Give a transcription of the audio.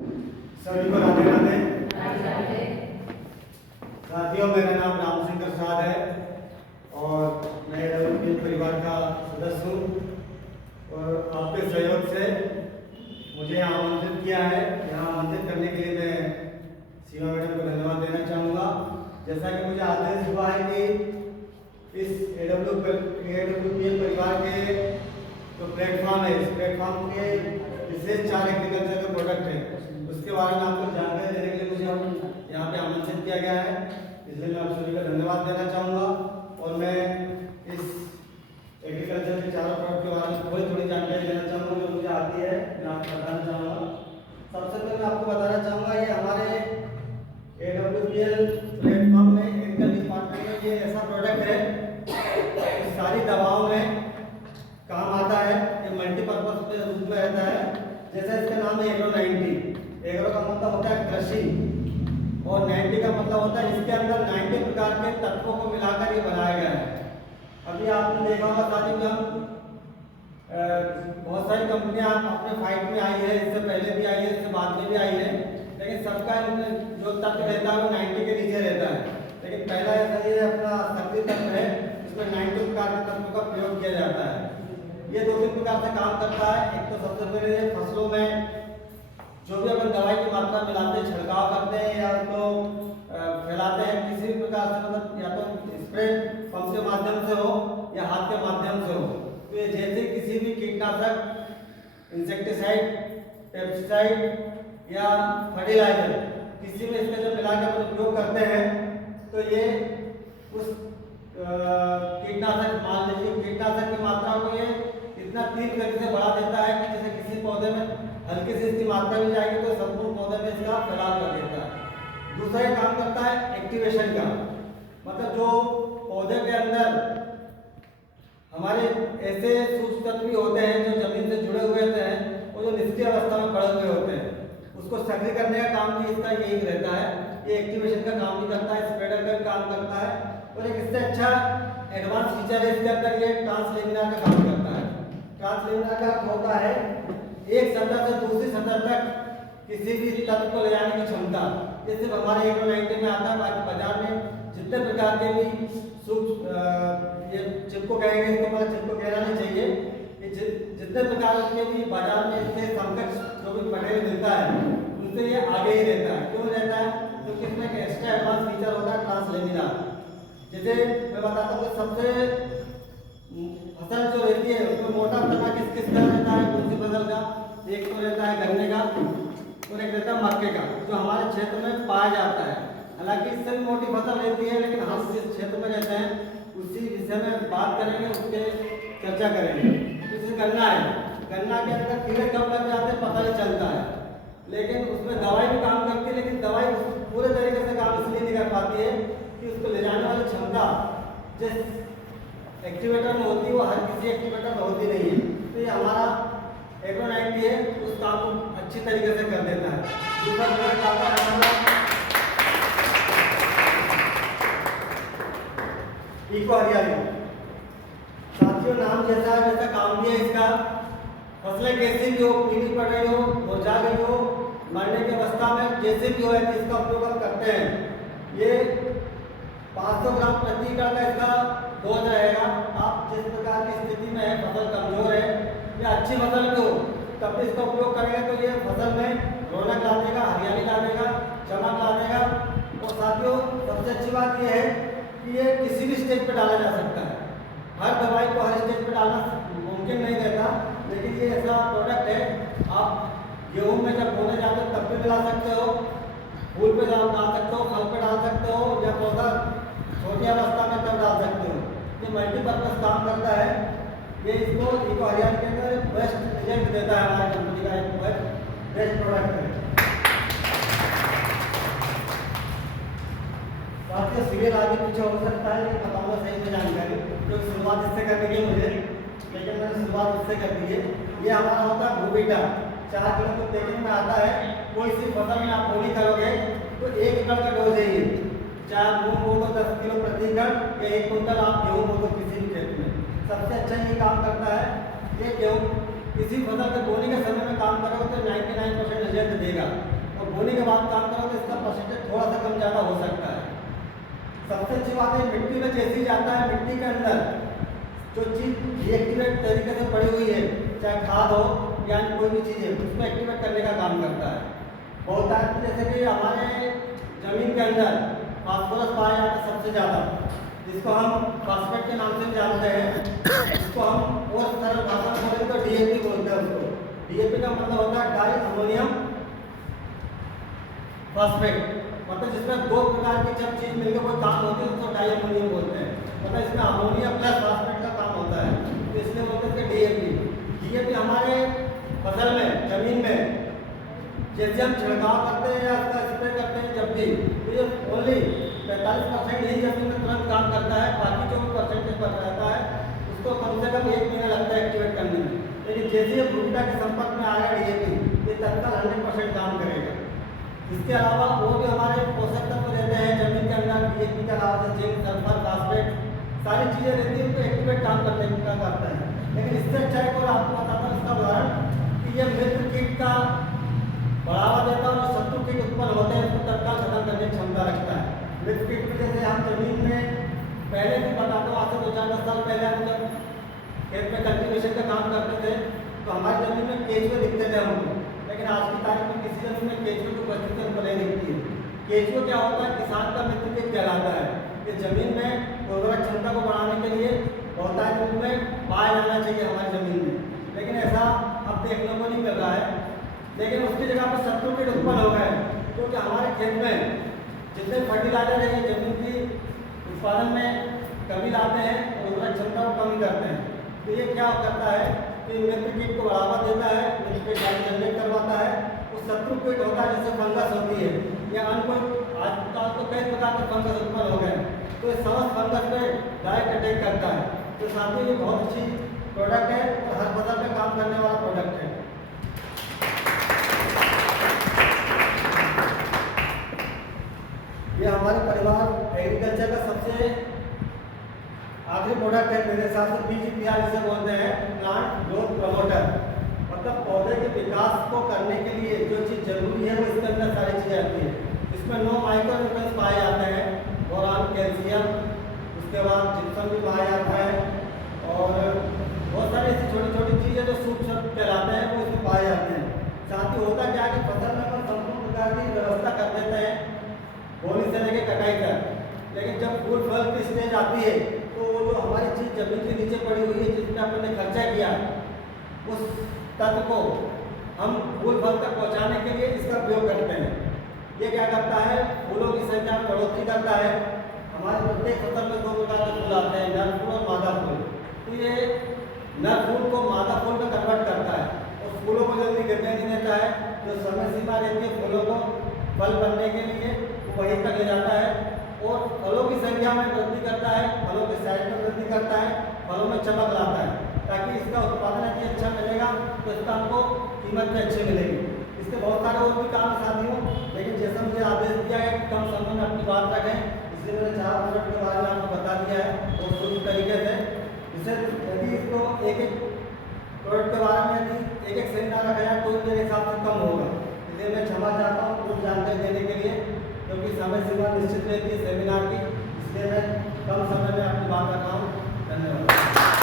सभी को राधे राधे। साथियों, मेरा नाम राम सिंह प्रसाद है और मैं रवि परिवार का सदस्य हूँ और आपके सहयोग से मुझे यहाँ आमंत्रित किया है। यहाँ आमंत्रित करने के लिए मैं सीमा मैडम को धन्यवाद देना चाहूँगा। जैसा कि मुझे आदेश हुआ है कि इस AWPL परिवार के जो प्लेटफॉर्म है, इस प्लेटफॉर्म के विशेष 4 एग्रीकल्चर के प्रोडक्ट हैं, उसके बारे में आपको जानकारी देने के लिए मुझे यहाँ पे आमंत्रित किया गया है। इसलिए मैं आप सभी का धन्यवाद देना चाहूँगा और मैं इस एग्रीकल्चर के 4 प्रोडक्ट के बारे में थोड़ी जानकारी देना चाहूँगा जो मुझे आती है, मैं आपको बताना चाहूँगा। सबसे पहले मैं आपको बताना चाहूँगा, ये हमारे AWPL प्लेटफॉर्म में एग्रीकल्चर डिपार्टमेंट में ये ऐसा प्रोडक्ट है, इस सारी दवाओं में काम आता है। ये मल्टीपर्पज के रूप में रहता है। जैसा इसका नाम है एग्रो 90। एग्रो का मतलब होता है कृषि और 90 का मतलब होता है इसके अंदर 90 प्रकार के तत्वों को मिलाकर ये बनाया गया है। अभी आपने देखा होगा साथियों कि हम बहुत सारी कंपनियां अपने फाइट में आई है, इससे पहले भी आई है, इससे बाद में भी आई है, लेकिन सबका जो तत्व रहता है वो 90 के नीचे रहता है। लेकिन पहला ऐसा ये अपना सक्रिय तत्व है, इसमें 90 प्रकार के तत्वों का प्रयोग किया जाता है। ये 2-3 प्रकार से काम करता है। एक तो सबसे पहले फसलों में जो भी अपन दवाई की मात्रा मिलाते हैं, छिड़काव करते हैं या तो फैलाते हैं किसी भी प्रकार से, मतलब या तो स्प्रे पंप के माध्यम से हो या हाथ के माध्यम से हो, तो ये जैसे किसी भी कीटनाशक, इंसेक्टिसाइड, पेस्टिसाइड या फर्टिलाइजर किसी में इसका जब मिला के अपन उपयोग करते हैं तो ये उस कीटनाशक, मान लीजिए कीटनाशक की मात्रा को ये इतना तीव्र गति से बढ़ा देता है कि जैसे किसी पौधे में हल्की सी इसकी मात्रा भी जाएगी तो संपूर्ण पौधे में इसका फैलाव कर देता है। दूसरा ये काम करता है एक्टिवेशन का, मतलब जो पौधे के अंदर हमारे ऐसे सूक्ष्म तत्व भी होते हैं जो जमीन से जुड़े हुए होते हैं और जो निष्क्रिय अवस्था में पड़े हुए होते हैं, उसको सक्रिय करने का काम भी इसका यही रहता है। ये एक्टिवेशन का काम भी करता है, स्प्रेडर का भी काम करता है और एक इससे अच्छा एडवांस फीचर है इसके अंदर, ये ट्रांसलेमिनार का काम करता है। ट्रांसलेमिनार का अर्थ होता है एक सतह से दूसरी सतह तक किसी भी तत्व को ले जाने की क्षमता। ये सिर्फ हमारे एग्रो 90 में आता है। बाकी बाजार में जितने प्रकार के भी ये चिपको कहेंगे, इसको मतलब चिपको कहना नहीं चाहिए, ये जितने प्रकार के भी बाजार में इसके समकक्ष जो भी मटेरियल मिलता है उनसे ये आगे ही रहता है। क्यों रहता है? क्योंकि इसमें एक एक्स्ट्रा एडवांस फीचर होता है ट्रांसलेमिनार। जैसे मैं बताता हूँ, सबसे फसल जो रहती है उसमें मोटा तना किस का रहता है, कौन सी फसल का? एक तो रहता है गन्ने का और एक रहता है मक्के का, जो हमारे क्षेत्र में पाया जाता है। हालांकि इससे भी मोटी फसल रहती है, लेकिन हम जिस क्षेत्र में रहते हैं उसी विषय में बात करेंगे, उसके चर्चा करेंगे। जैसे गन्ना है, गन्ना के अंदर कीड़े कब लग जाते हैं पता नहीं चलता है, लेकिन उसमें दवाई भी काम करती है, लेकिन दवाई पूरे तरीके से काम इसलिए नहीं कर पाती है कि उसको ले जाने वाली क्षमता जिस एक्टिवेटर में होती है वो हर किसी एक्टिवेटर में होती नहीं है। तो ये हमारा एग्रो 90 है, उस काम को अच्छी तरीके से कर देता है। दूसरा प्रोडक्ट आता है हमारा इको हरियाली। साथियों, नाम जैसा है वैसा काम भी है इसका। फसलें कैसी भी हो, पीली पड़ रही हो, मुरझा गई हो, मरने की अवस्था में जैसे भी हो, इसका उपयोग हम करते हैं। ये 500 ग्राम प्रति एकड़ का इसका डोज रहेगा। आप जिस प्रकार की स्थिति में है, फसल कमजोर है या अच्छी फसल भी हो, तब भी इसका उपयोग करेंगे तो ये फसल में रौनक ला देगा, हरियाली ला देगा, चमक ला देगा। और साथियों, सबसे अच्छी बात यह है कि ये किसी भी स्टेज पर डाला जा सकता है। हर दवाई को हर स्टेज पर डालना मुमकिन नहीं रहता, लेकिन ये ऐसा प्रोडक्ट है, आप गेहूँ में जब बोने जाते हो तब भी मिला सकते हो, फूल पे डाल सकते हो, फल पे डाल सकते हो, या पौधा छोटी अवस्था में तब डाल सकते हो। ये मल्टीपर्पज काम करता है। ये इसको इको हरियाली के अंदर बेस्ट रिजल्ट देता है। हमारी कंपनी का एक बेस्ट प्रोडक्ट है। साथियों, सीरियल आगे पीछे हो सकता है, लेकिन बताऊंगा सही से जानकारी, क्योंकि शुरुआत इससे करनी है मुझे, लेकिन मैंने शुरुआत इससे कर दी है। ये हमारा होता है ग्रूविटा, 4 किलो के पैकेट में आता है। कोई सी फसल में आप बोनी करोगे तो 1 एकड़ का डोज है ये। चाहे मूंग हो तो 10 किलो प्रति एकड़ या 1 कुंटल आप गेहूँ हो तो किसी भी खेत में। सबसे अच्छा ये काम करता है। ये गेहूँ किसी फसल के बोने के समय में काम करोगे तो 99% रिजल्ट देगा, और बोने के बाद काम करोगे तो इसका परसेंटेज थोड़ा सा कम ज़्यादा हो सकता है। सबसे अच्छी बात है मिट्टी में जैसे ही जाता है, मिट्टी के अंदर जो चीज़ डीएक्टिवेट तरीके से पड़ी हुई है, चाहे खाद हो या कोई भी चीज़ है, उसको एक्टिवेट करने का काम करता है। बहुत टाइम जैसे कि हमारे ज़मीन के अंदर फास्फोरस पाया जाता है सबसे ज़्यादा, जिसको हम फास्फेट के नाम से जानते हैं। इसको हम और सरल भाषा में बोलेंगे तो डीएपी बोलते हैं उसको। डीएपी का मतलब होता है डाई अमोनियम फास्फेट, मतलब जिसमें दो प्रकार की जब चीज़ मिलकर कोई काम होती है उसको डाई अमोनियम बोलते हैं। मतलब इसमें अमोनिया प्लस फास्फेट का काम होता है, तो इसलिए बोलते हैं डीएपी। डीएपी हमारे फसल में, जमीन में जैसे हम छिड़काव करते हैं या उसका स्प्रे करते हैं जब भी, तो ये ओनली 45% ही जमीन में तुरंत काम करता है। बाकी जो परसेंटेज बच रहता है उसको कम से कम 1 महीना लगता है एक्टिवेट करने में। लेकिन जैसे ये भूमिका के संपर्क में आएगा डीएपी, ये तत्काल 100% काम करेगा। इसके अलावा वो भी हमारे पोषक तत्व रहते हैं जमीन के अंदर, डीएपी के अलावा जिंक, सल्फर, फास्फेट सारी चीज़ें रहती हैं, उनको एक्टिवेट काम करने का करता है। लेकिन इससे अच्छा एक और आपको बताता हूँ इसका उदाहरण कि ये मित्र कीट का बढ़ावा देता है और शत्रु कीट उत्पन्न होते हैं उसको तत्काल खत्म करने की क्षमता रखता है। मित्र कीट में जैसे हम जमीन में पहले भी बताता हूँ, आज से 2-4 साल पहले हम जब खेत में कल्टीवेशन का काम करते थे तो हमारी जमीन में केचुए दिखते थे हमको, लेकिन आज की तारीख में किसी जमीन में केचुए की उपस्थिति हमको नहीं दिखती है। केचुआ क्या होता है? किसान का मित्र कीट कहलाता है। ये जमीन में उर्वरक क्षमता को बढ़ाने के लिए बहुतायत रूप में पाया जाना चाहिए हमारी ज़मीन में, लेकिन ऐसा अब देखने को नहीं मिल रहा है। लेकिन उसकी जगह पर शत्रु कीट उत्पन्न हो गए, क्योंकि हमारे खेत में जितने फर्टिलाइजर है ये जमीन की उत्पादन में कमी लाते हैं और उर्वरक क्षमता को कमी करते हैं। तो ये क्या करता है कि मित्र कीट को बढ़ावा देता है, मित्र कीट जनरेट करवाता है। उस शत्रु कीट होता है जैसे फंगस होती है या अन्य कोई आजकल तो कई प्रकार के फंगस उत्पन्न हो गए, तो ये समस्त फंगस पे डायरेक्ट अटैक करता है। तो साथ ही ये बहुत अच्छी प्रोडक्ट है और हर फसल में काम करने वाला प्रोडक्ट है। ये हमारे परिवार एग्रीकल्चर का सबसे आखिरी प्रोडक्ट है मेरे हिसाब से, BGPR जिसे बोलते हैं, प्लांट ग्रोथ प्रमोटर। मतलब पौधे के विकास को करने के लिए जो चीज़ जरूरी है वो इसके अंदर सारी चीज़ें आती है। इसमें 9 माइक्रो न्यूट्रिएंट्स पाए जाते हैं, बोरान, कैल्शियम, उसके बाद जिप्सम भी पाया जाता है और बहुत सारी ऐसी छोटी छोटी चीज़ें जो सूक्ष्म कहलाते हैं वो इसमें पाए जाते हैं। साथ ही होता क्या है कि फसल में अपन संपूर्ण प्रकार की व्यवस्था कर देते हैं बोनी से लेकर कटाई तक, लेकिन जब फूल फल की स्टेज आती है तो वो जो हमारी चीज़ जमीन के नीचे पड़ी हुई है जिसमें अपन ने खर्चा किया, उस तत्व को हम फूल फल तक पहुंचाने के लिए इसका प्रयोग करते हैं। ये क्या करता है? फूलों की संख्या में बढ़ोतरी करता है। हमारे प्रत्येक फसल में 2 प्रकार के फूल आते हैं, नर फूल और मादा फूल। तो ये नर फूल को मादा फूल में कन्वर्ट करता है और फूलों को जल्दी गिरने नहीं देता है। जो समय सीमा रहती है फूलों को फल बनने के लिए वो वहीं तक ले जाता है और फलों की संख्या में वृद्धि करता है, फलों के साइज में वृद्धि करता है, फलों में चमक लाता है, ताकि इसका उत्पादन यदि अच्छा मिलेगा तो इसका हमको कीमत भी अच्छी मिलेगी। इसके बहुत सारे और भी काम साथियों, लेकिन जैसा मुझे आदेश दिया है कि कम समय में अपनी बात रखें, इसलिए मैंने 4 प्रोडक्ट के बारे में आपको बता दिया है और शुद्ध तरीके से। जिससे यदि इसको एक एक प्रोडक्ट के बारे में यदि एक एक सेमिनार रखा जाए तो मेरे हिसाब से कम होगा। इसलिए मैं क्षमा चाहता हूँ कुछ जानकारी देने के लिए, क्योंकि समय सीमा निश्चित रहती है सेमिनार की, इसलिए मैं कम समय में अपनी बात कर रहा हूँ। धन्यवाद।